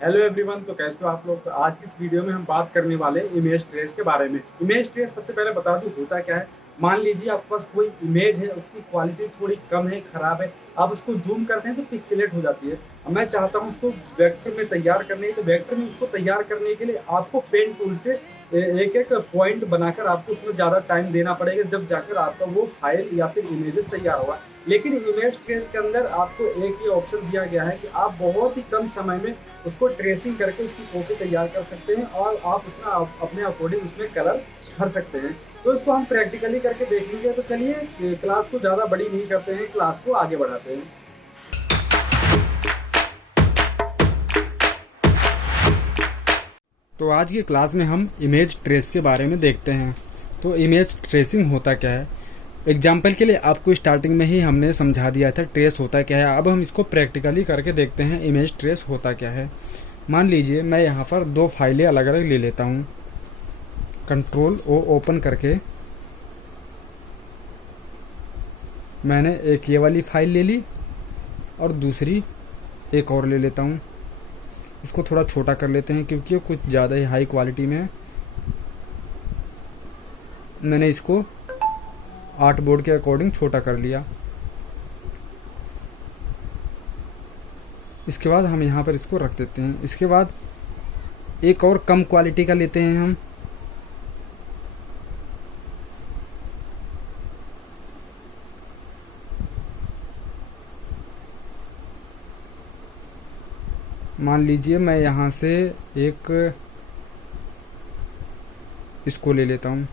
Hello everyone. तो कैसे हो आप लोग। तो आज की इस वीडियो में हम बात करने वाले इमेज ट्रेस के बारे में। इमेज ट्रेस सबसे पहले बता दूं होता क्या है। मान लीजिए आपके पास कोई इमेज है, उसकी क्वालिटी थोड़ी कम है, खराब है, आप उसको जूम करते हैं तो पिक्सेलेट हो जाती है। अब मैं चाहता हूं उसको वेक्टर में तैयार करने तो वेक्टर में उसको तैयार करने के लिए आपको पेन टूल से एक एक पॉइंट बनाकर आपको उसमें ज़्यादा टाइम देना पड़ेगा, जब जाकर आपका वो फाइल या फिर इमेजेस तैयार होगा। लेकिन इमेज ट्रेस के अंदर आपको एक ही ऑप्शन दिया गया है कि आप बहुत ही कम समय में उसको ट्रेसिंग करके उसकी कॉपी तैयार कर सकते हैं और आप उसमें अपने अकॉर्डिंग उसमें कलर भर सकते हैं। तो इसको हम प्रैक्टिकली करके देखेंगे। तो चलिए क्लास को ज़्यादा बड़ी नहीं करते हैं, क्लास को आगे बढ़ाते हैं। तो आज की क्लास में हम इमेज ट्रेस के बारे में देखते हैं। तो इमेज ट्रेसिंग होता क्या है। एग्जाम्पल के लिए आपको स्टार्टिंग में ही हमने समझा दिया था ट्रेस होता क्या है। अब हम इसको प्रैक्टिकली करके देखते हैं इमेज ट्रेस होता क्या है। मान लीजिए मैं यहाँ पर दो फाइलें अलग अलग ले लेता हूँ। कंट्रोल ओ ओपन करके मैंने एक ये वाली फाइल ले ली और दूसरी एक और ले लेता हूँ। इसको थोड़ा छोटा कर लेते हैं क्योंकि ये कुछ ज़्यादा ही हाई क्वालिटी में है। मैंने इसको आर्ट बोर्ड के अकॉर्डिंग छोटा कर लिया। इसके बाद हम यहाँ पर इसको रख देते हैं। इसके बाद एक और कम क्वालिटी का लेते हैं हम। मान लीजिए मैं यहाँ से एक इसको ले लेता हूँ।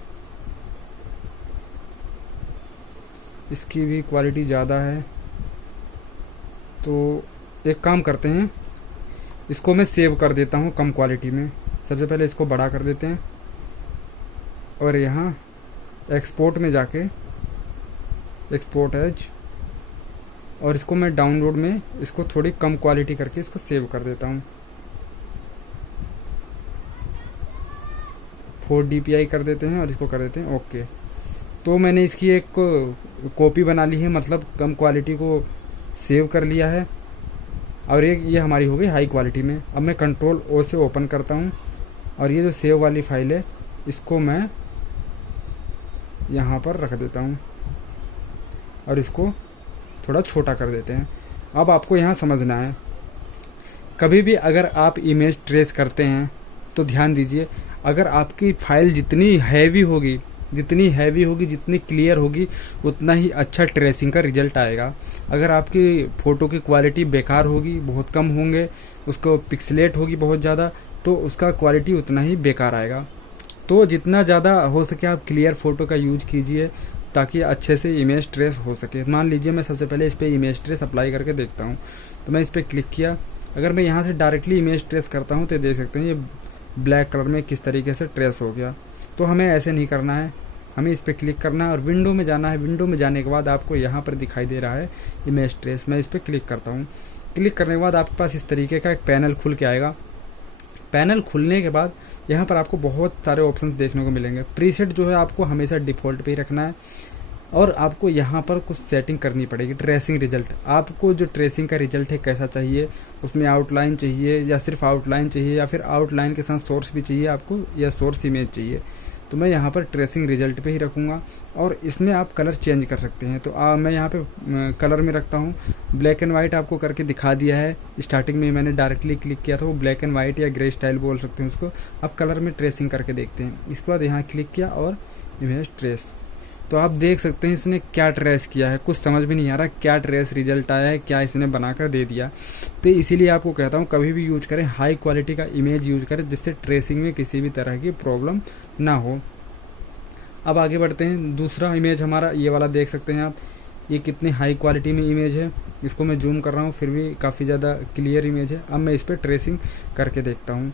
इसकी भी क्वालिटी ज़्यादा है, तो एक काम करते हैं, इसको मैं सेव कर देता हूँ कम क्वालिटी में। सबसे पहले इसको बड़ा कर देते हैं और यहाँ एक्सपोर्ट में जाके एक्सपोर्ट एज, और इसको मैं डाउनलोड में इसको थोड़ी कम क्वालिटी करके इसको सेव कर देता हूँ। 4 DPI कर देते हैं और इसको कर देते हैं ओके। तो मैंने इसकी एक कॉपी बना ली है, मतलब कम क्वालिटी को सेव कर लिया है और ये हमारी हो गई हाई क्वालिटी में। अब मैं कंट्रोल ओ से ओपन करता हूँ और ये जो सेव वाली फाइल है इसको मैं यहाँ पर रख देता हूँ और इसको थोड़ा छोटा कर देते हैं। अब आपको यहाँ समझना है, कभी भी अगर आप इमेज ट्रेस करते हैं तो ध्यान दीजिए, अगर आपकी फाइल जितनी हैवी होगी जितनी क्लियर होगी उतना ही अच्छा ट्रेसिंग का रिजल्ट आएगा। अगर आपकी फ़ोटो की क्वालिटी बेकार होगी, बहुत कम होंगे, उसको पिक्सलेट होगी बहुत ज़्यादा, तो उसका क्वालिटी उतना ही बेकार आएगा। तो जितना ज़्यादा हो सके आप क्लियर फ़ोटो का यूज कीजिए ताकि अच्छे से इमेज ट्रेस हो सके। मान लीजिए मैं सबसे पहले इस पर इमेज ट्रेस अप्लाई करके देखता हूँ। तो मैं इस पर क्लिक किया। अगर मैं यहाँ से डायरेक्टली इमेज ट्रेस करता हूँ तो देख सकते हैं ये ब्लैक कलर में किस तरीके से ट्रेस हो गया। तो हमें ऐसे नहीं करना है, हमें इस पर क्लिक करना है और विंडो में जाना है। विंडो में जाने के बाद आपको यहाँ पर दिखाई दे रहा है इमेज ट्रेस। मैं इस पर क्लिक करता हूँ। क्लिक करने के बाद आपके पास इस तरीके का एक पैनल खुल के आएगा। पैनल खुलने के बाद यहाँ पर आपको बहुत सारे ऑप्शन देखने को मिलेंगे। प्रीसेट जो है आपको हमेशा डिफ़ॉल्ट पे ही रखना है और आपको यहाँ पर कुछ सेटिंग करनी पड़ेगी। ट्रेसिंग रिजल्ट, आपको जो ट्रेसिंग का रिजल्ट है कैसा चाहिए, उसमें आउटलाइन चाहिए या सिर्फ आउटलाइन चाहिए या फिर आउटलाइन के साथ सोर्स भी चाहिए आपको या सोर्स इमेज चाहिए। तो मैं यहाँ पर ट्रेसिंग रिजल्ट पे ही रखूँगा और इसमें आप कलर चेंज कर सकते हैं। तो मैं यहाँ पे कलर में रखता हूँ। ब्लैक एंड वाइट आपको करके दिखा दिया है। स्टार्टिंग में मैंने डायरेक्टली क्लिक किया था, वो ब्लैक एंड वाइट या ग्रे स्टाइल बोल सकते हैं उसको। अब कलर में ट्रेसिंग करके देखते हैं। इसके बाद यहाँ क्लिक किया और इमेज ट्रेस। तो आप देख सकते हैं इसने क्या ट्रेस किया है, कुछ समझ में नहीं आ रहा क्या ट्रेस रिजल्ट आया है, क्या इसने बनाकर दे दिया। तो इसीलिए आपको कहता हूँ कभी भी यूज करें हाई क्वालिटी का इमेज यूज करें, जिससे ट्रेसिंग में किसी भी तरह की प्रॉब्लम ना हो। अब आगे बढ़ते हैं। दूसरा इमेज हमारा ये वाला देख सकते हैं आप, ये कितनी हाई क्वालिटी में इमेज है। इसको मैं जूम कर रहा हूँ फिर भी काफ़ी ज़्यादा क्लियर इमेज है। अब मैं इस पर ट्रेसिंग करके देखता हूँ।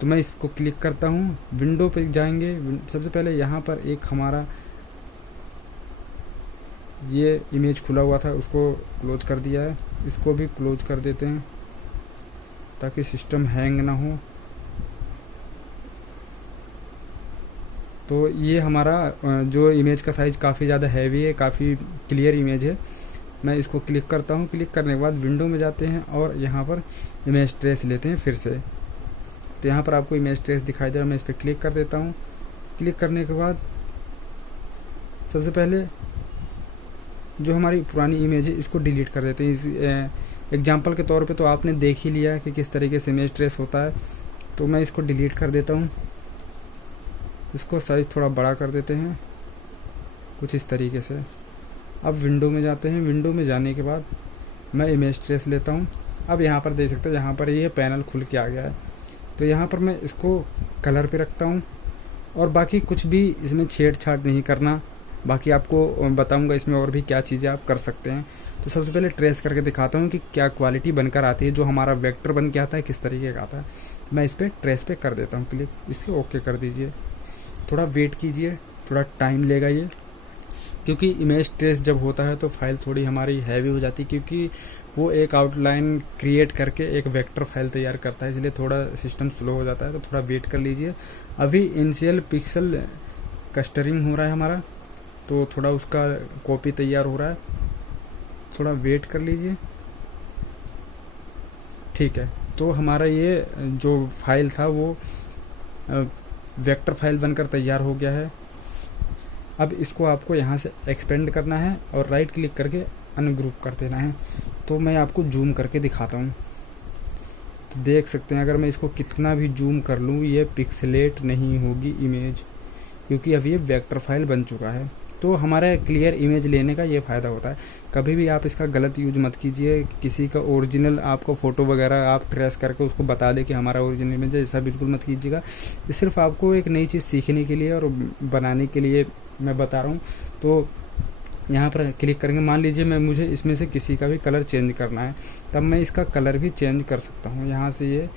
तो मैं इसको क्लिक करता हूँ, विंडो पे जाएंगे। सबसे पहले यहाँ पर एक हमारा ये इमेज खुला हुआ था, उसको क्लोज कर दिया है। इसको भी क्लोज कर देते हैं ताकि सिस्टम हैंग ना हो। तो ये हमारा जो इमेज का साइज़ काफ़ी ज़्यादा हैवी है, काफ़ी क्लियर इमेज है। मैं इसको क्लिक करता हूँ। क्लिक करने के बाद विंडो में जाते हैं और यहाँ पर इमेज ट्रेस लेते हैं फिर से। तो यहाँ पर आपको इमेज ट्रेस दिखाई दे रहा है, मैं इस पर क्लिक कर देता हूँ। क्लिक करने के बाद सबसे पहले जो हमारी पुरानी इमेज है इसको डिलीट कर देते हैं। इस एग्जाम्पल के तौर पे तो आपने देख ही लिया कि किस तरीके से इमेज ट्रेस होता है, तो मैं इसको डिलीट कर देता हूँ। इसको साइज़ थोड़ा बड़ा कर देते हैं कुछ इस तरीके से। अब विंडो में जाते हैं। विंडो में जाने के बाद मैं इमेज ट्रेस लेता हूँ। अब यहाँ पर देख सकते हैं, यहाँ पर ये पैनल खुल के आ गया है। तो यहाँ पर मैं इसको कलर पे रखता हूँ और बाकी कुछ भी इसमें छेड़छाड़ नहीं करना। बाकी आपको बताऊंगा इसमें और भी क्या चीज़ें आप कर सकते हैं। तो सबसे पहले ट्रेस करके दिखाता हूँ कि क्या क्वालिटी बनकर आती है, जो हमारा वेक्टर बन के आता है किस तरीके का आता है। मैं इस पर ट्रेस पे कर देता हूँ क्लिक, इसके ओके कर दीजिए। थोड़ा वेट कीजिए, थोड़ा टाइम लेगा ये, क्योंकि इमेज ट्रेस जब होता है तो फाइल थोड़ी हमारी हैवी हो जाती है, क्योंकि वो एक आउटलाइन क्रिएट करके एक वेक्टर फाइल तैयार करता है, इसलिए थोड़ा सिस्टम स्लो हो जाता है। तो थोड़ा वेट कर लीजिए। अभी इनिशियल पिक्सल कस्टरिंग हो रहा है हमारा, तो थोड़ा उसका कॉपी तैयार हो रहा है, थोड़ा वेट कर लीजिए। ठीक है, तो हमारा ये जो फाइल था वो वेक्टर फाइल बनकर तैयार हो गया है। अब इसको आपको यहाँ से एक्सपेंड करना है और राइट क्लिक करके अनग्रुप कर देना है। तो मैं आपको जूम करके दिखाता हूँ। तो देख सकते हैं अगर मैं इसको कितना भी जूम कर लूँ ये पिक्सलेट नहीं होगी इमेज, क्योंकि अब ये वेक्टर फाइल बन चुका है। तो हमारा क्लियर इमेज लेने का ये फ़ायदा होता है। कभी भी आप इसका गलत यूज मत कीजिए। किसी का ओरिजिनल आपको फ़ोटो वगैरह आप ट्रेस करके उसको बता दें कि हमारा ओरिजिनल इमेज है, ऐसा बिल्कुल मत कीजिएगा। ये सिर्फ आपको एक नई चीज़ सीखने के लिए और बनाने के लिए मैं बता रहा हूँ। तो यहाँ पर क्लिक करेंगे, मान लीजिए मुझे इसमें से किसी का भी कलर चेंज करना है, तब मैं इसका कलर भी चेंज कर सकता हूँ। यहाँ से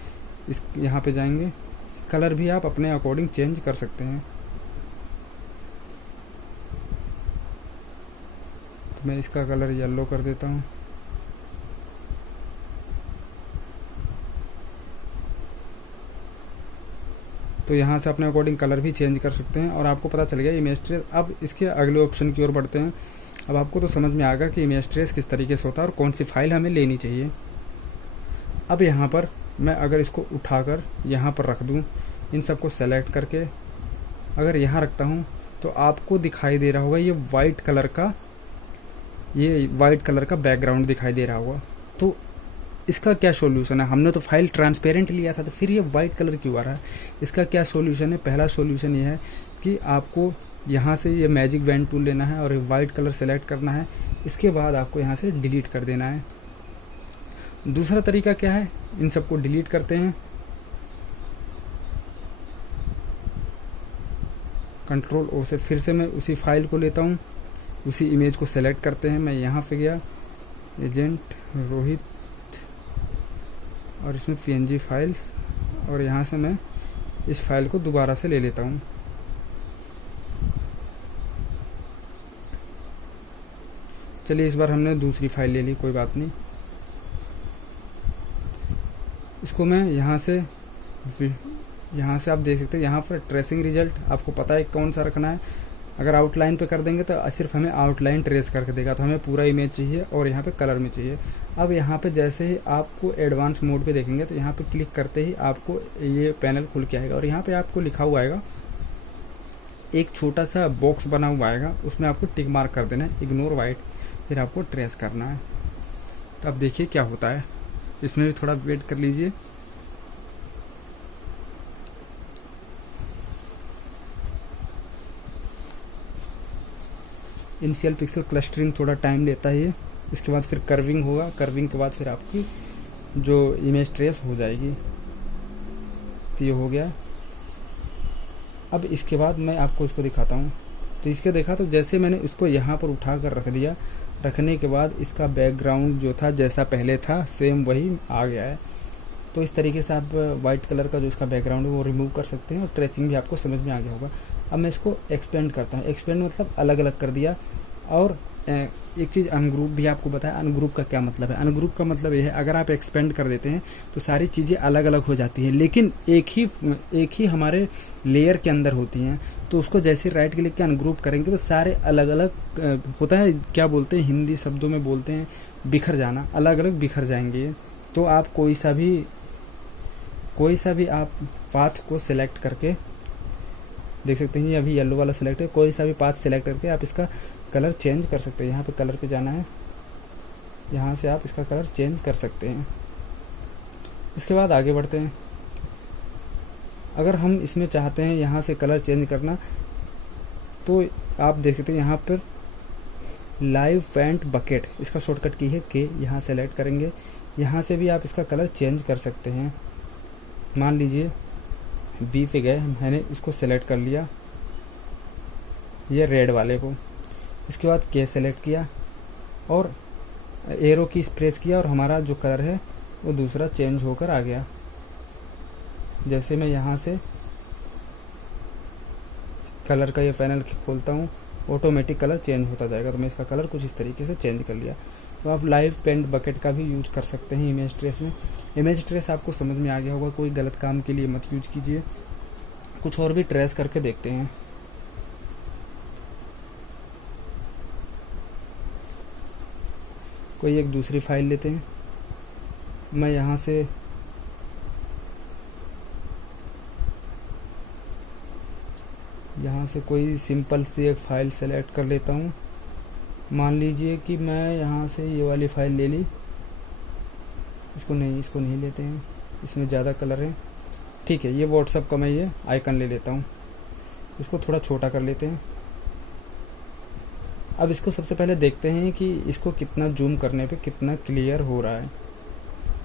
यहाँ पे जाएंगे, कलर भी आप अपने अकॉर्डिंग चेंज कर सकते हैं। तो मैं इसका कलर येलो कर देता हूँ। तो यहाँ से अपने अकॉर्डिंग कलर भी चेंज कर सकते हैं और आपको पता चल गया इमेज ट्रेस। अब इसके अगले ऑप्शन की ओर बढ़ते हैं। अब आपको तो समझ में आ गया कि इमेज ट्रेस किस तरीके से होता है और कौन सी फाइल हमें लेनी चाहिए। अब यहाँ पर मैं अगर इसको उठाकर यहाँ पर रख दूँ, इन सबको सेलेक्ट करके अगर यहाँ रखता हूँ तो आपको दिखाई दे रहा होगा ये वाइट कलर का बैकग्राउंड दिखाई दे रहा होगा। तो इसका क्या सॉल्यूशन है? हमने तो फाइल ट्रांसपेरेंट लिया था, तो फिर ये वाइट कलर क्यों आ रहा है? इसका क्या सॉल्यूशन है? पहला सॉल्यूशन ये है कि आपको यहाँ से ये मैजिक वैन टूल लेना है और वाइट कलर सेलेक्ट करना है। इसके बाद आपको यहाँ से डिलीट कर देना है। दूसरा तरीका क्या है? इन सबको डिलीट करते हैं, कंट्रोल ओ से फिर से मैं उसी फाइल को लेता हूँ, उसी इमेज को सेलेक्ट करते हैं। मैं यहाँ पे गया, एजेंट रोहित, और इसमें PNG फाइल्स, और यहाँ से मैं इस फाइल को दोबारा से ले लेता हूँ। चलिए इस बार हमने दूसरी फाइल ले ली, कोई बात नहीं। इसको मैं यहाँ से आप देख सकते हैं यहाँ पर ट्रेसिंग रिजल्ट आपको पता है कौन सा रखना है। अगर आउटलाइन पे कर देंगे तो सिर्फ हमें आउटलाइन ट्रेस करके देगा, तो हमें पूरा इमेज चाहिए और यहाँ पे कलर में चाहिए। अब यहाँ पे जैसे ही आपको एडवांस मोड पे देखेंगे तो यहाँ पे क्लिक करते ही आपको ये पैनल खुल के आएगा और यहाँ पे आपको लिखा हुआ आएगा, एक छोटा सा बॉक्स बना हुआ आएगा, उसमें आपको टिक मार्क कर देना है, इग्नोर वाइट, फिर आपको ट्रेस करना है। तो अब देखिए क्या होता है, इसमें भी थोड़ा वेट कर लीजिए। इनिशियल पिक्सल क्लस्टरिंग थोड़ा टाइम लेता है ये, इसके बाद फिर कर्विंग होगा, कर्विंग के बाद फिर आपकी जो इमेज ट्रेस हो जाएगी। तो ये हो गया। अब इसके बाद मैं आपको इसको दिखाता हूँ। तो इसके देखा तो जैसे मैंने इसको यहाँ पर उठा कर रख दिया, रखने के बाद इसका बैकग्राउंड जो था जैसा पहले था सेम वही आ गया है। तो इस तरीके से आप वाइट कलर का जो इसका बैकग्राउंड है वो रिमूव कर सकते हैं और ट्रेसिंग भी आपको समझ में आ गया होगा। अब मैं इसको एक्सपेंड करता हूँ। एक्सपेंड मतलब अलग अलग कर दिया और एक चीज़ अनग्रुप भी आपको बताया। अनग्रुप का क्या मतलब है? अनग्रुप का मतलब ये है, अगर आप एक्सपेंड कर देते हैं तो सारी चीज़ें अलग अलग हो जाती हैं, लेकिन एक ही हमारे लेयर के अंदर होती हैं। तो उसको जैसे राइट क्लिक के अनग्रुप करेंगे तो सारे अलग अलग होता है, क्या बोलते हैं हिंदी शब्दों में बोलते हैं बिखर जाना, अलग अलग बिखर जाएंगे। तो आप कोई सा भी आप पाथ को सिलेक्ट करके देख सकते हैं, ये अभी येलो वाला सिलेक्ट है, कोई सा भी पाथ सिलेक्ट करके आप इसका कलर चेंज कर सकते हैं। यहाँ पे कलर पे जाना है, यहाँ से आप इसका कलर चेंज कर सकते हैं। इसके बाद आगे बढ़ते हैं। अगर हम इसमें चाहते हैं यहाँ से कलर चेंज करना, तो आप देख सकते हैं यहाँ पर लाइव पेंट बकेट, इसका शॉर्टकट की है के, यहाँ सेलेक्ट करेंगे। यहाँ से भी आप इसका कलर चेंज कर सकते हैं। मान लीजिए बी पे गए, मैंने इसको सेलेक्ट कर लिया, ये रेड वाले को। इसके बाद के सेलेक्ट किया और एरो की प्रेस किया और हमारा जो कलर है वो दूसरा चेंज होकर आ गया। जैसे मैं यहाँ से कलर का ये पैनल खोलता हूँ, ऑटोमेटिक कलर चेंज होता जाएगा। तो मैं इसका कलर कुछ इस तरीके से चेंज कर लिया। तो आप लाइव पेंट बकेट का भी यूज कर सकते हैं इमेज ट्रेस में। इमेज ट्रेस आपको समझ में आ गया होगा, कोई गलत काम के लिए मत यूज कीजिए। कुछ और भी ट्रेस करके देखते हैं। कोई एक दूसरी फाइल लेते हैं। मैं यहाँ से कोई सिंपल सी एक फ़ाइल सेलेक्ट कर लेता हूँ। मान लीजिए कि मैं यहाँ से ये वाली फ़ाइल ले ली, इसको नहीं लेते हैं, इसमें ज़्यादा कलर है। ठीक है, ये व्हाट्सएप का मैं ये आइकन ले लेता हूँ, इसको थोड़ा छोटा कर लेते हैं। अब इसको सबसे पहले देखते हैं कि इसको कितना जूम करने पे कितना क्लियर हो रहा है।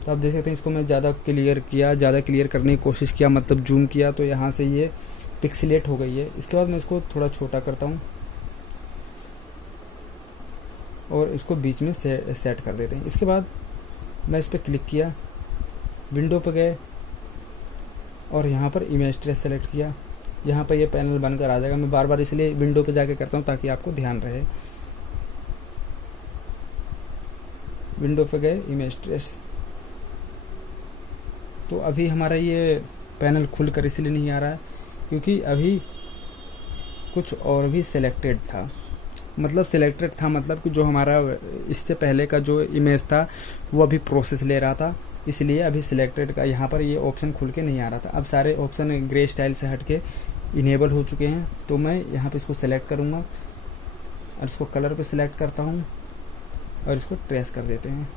तो आप देख सकते हैं, इसको मैं ज़्यादा क्लियर करने की कोशिश किया, मतलब जूम किया, तो यहाँ से ये पिक्सेलेट हो गई है। इसके बाद मैं इसको थोड़ा छोटा करता हूँ और इसको बीच में सेट कर देते हैं। इसके बाद मैं इस पर क्लिक किया, विंडो पर गए और यहाँ पर इमेज ट्रेस सेलेक्ट किया। यहाँ पर ये पैनल बनकर आ जाएगा। मैं बार बार इसलिए विंडो पे जाके करता हूँ ताकि आपको ध्यान रहे। विंडो पे गए, इमेज ट्रेस। तो अभी हमारा ये पैनल खुलकर इसलिए नहीं आ रहा है क्योंकि अभी कुछ और भी सिलेक्टेड था, मतलब कि जो हमारा इससे पहले का जो इमेज था वो अभी प्रोसेस ले रहा था, इसलिए अभी सिलेक्टेड का यहाँ पर ये ऑप्शन खुल के नहीं आ रहा था। अब सारे ऑप्शन ग्रे स्टाइल से हट के इनेबल हो चुके हैं। तो मैं यहाँ पे इसको सेलेक्ट करूँगा और इसको कलर पे सिलेक्ट करता हूँ और इसको ट्रेस कर देते हैं।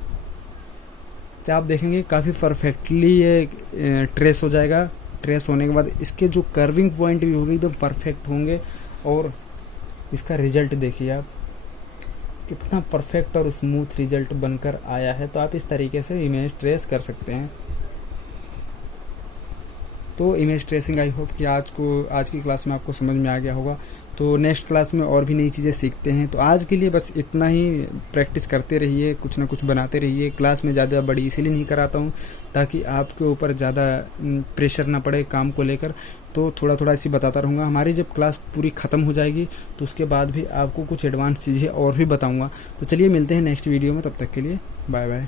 तो आप देखेंगे काफ़ी परफेक्टली ये ट्रेस हो जाएगा। ट्रेस होने के बाद इसके जो कर्विंग पॉइंट भी होंगे एकदम परफेक्ट होंगे और इसका रिजल्ट देखिए आप, कितना परफेक्ट और स्मूथ रिजल्ट बनकर आया है। तो आप इस तरीके से इमेज ट्रेस कर सकते हैं। तो इमेज ट्रेसिंग आई होप कि आज की क्लास में आपको समझ में आ गया होगा। तो नेक्स्ट क्लास में और भी नई चीज़ें सीखते हैं। तो आज के लिए बस इतना ही। प्रैक्टिस करते रहिए, कुछ ना कुछ बनाते रहिए। क्लास में ज़्यादा बड़ी इसीलिए नहीं कराता हूँ ताकि आपके ऊपर ज़्यादा प्रेशर ना पड़े काम को लेकर। तो थोड़ा थोड़ा ऐसे बताता रहूँगा। हमारी जब क्लास पूरी ख़त्म हो जाएगी तो उसके बाद भी आपको कुछ एडवांस चीज़ें और भी बताऊँगा। तो चलिए मिलते हैं नेक्स्ट वीडियो में, तब तक के लिए बाय बाय।